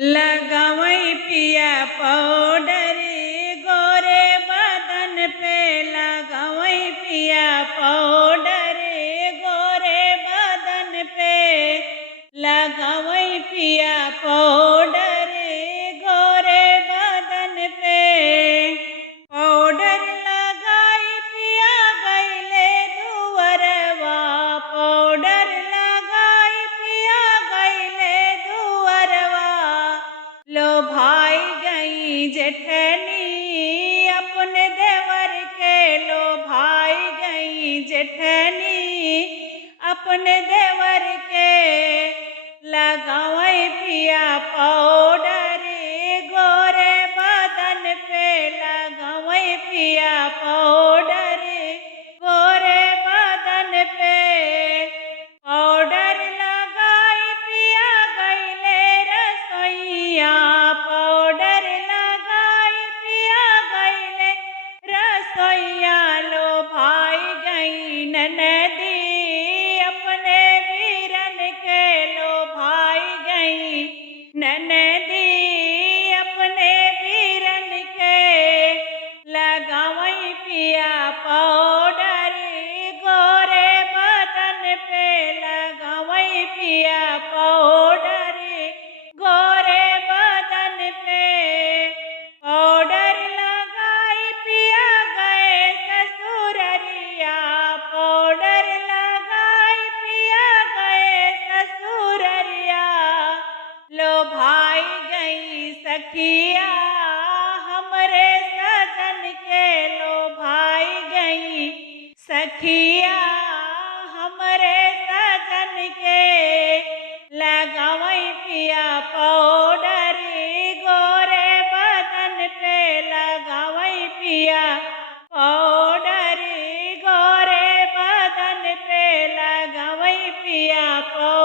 लगावई पिया पाउडर गोरे बदन पे, लगावई पिया पाउडर गोरे बदन पे, लगावई पिया पाउडर गोरे बदन पे। पाउडर लगाई पिया गईले दुअरवा, पाउडर लगाई पिया गईले दुअरवा। लो भाई गई जेठनी अपने देवर के, लो भाई गई जेठनी अपने देवर के। लगावई पिया पाउडर गोरे बदन पे, लगावई पिया पाउडर गोरे बदन पे। पाउडर लगाई पिया गईले रसोइया, पाउडर लगाई पिया गईले रसोइया। लो भाई गई ननदी अपने वीरन के, लो भाई गई ननदी अपने वीरन के। लगावई पिया पाउडर गोरे बदन पे, लगावई पिया पाउडर गोरे बदन पे। पाउडर लगाई पिया गए ससुररिया, पाउडर लगाई पिया गए ससुररिया। लो भाई गई सखिया हमरे सजन के, लो भाई गई सखिया हमरे सजन के। लगावई पिया पाउडर गोरे बदन पे, लगावई पिया पाउडर गोरे बदन पे, लगावई पिया पाउडर।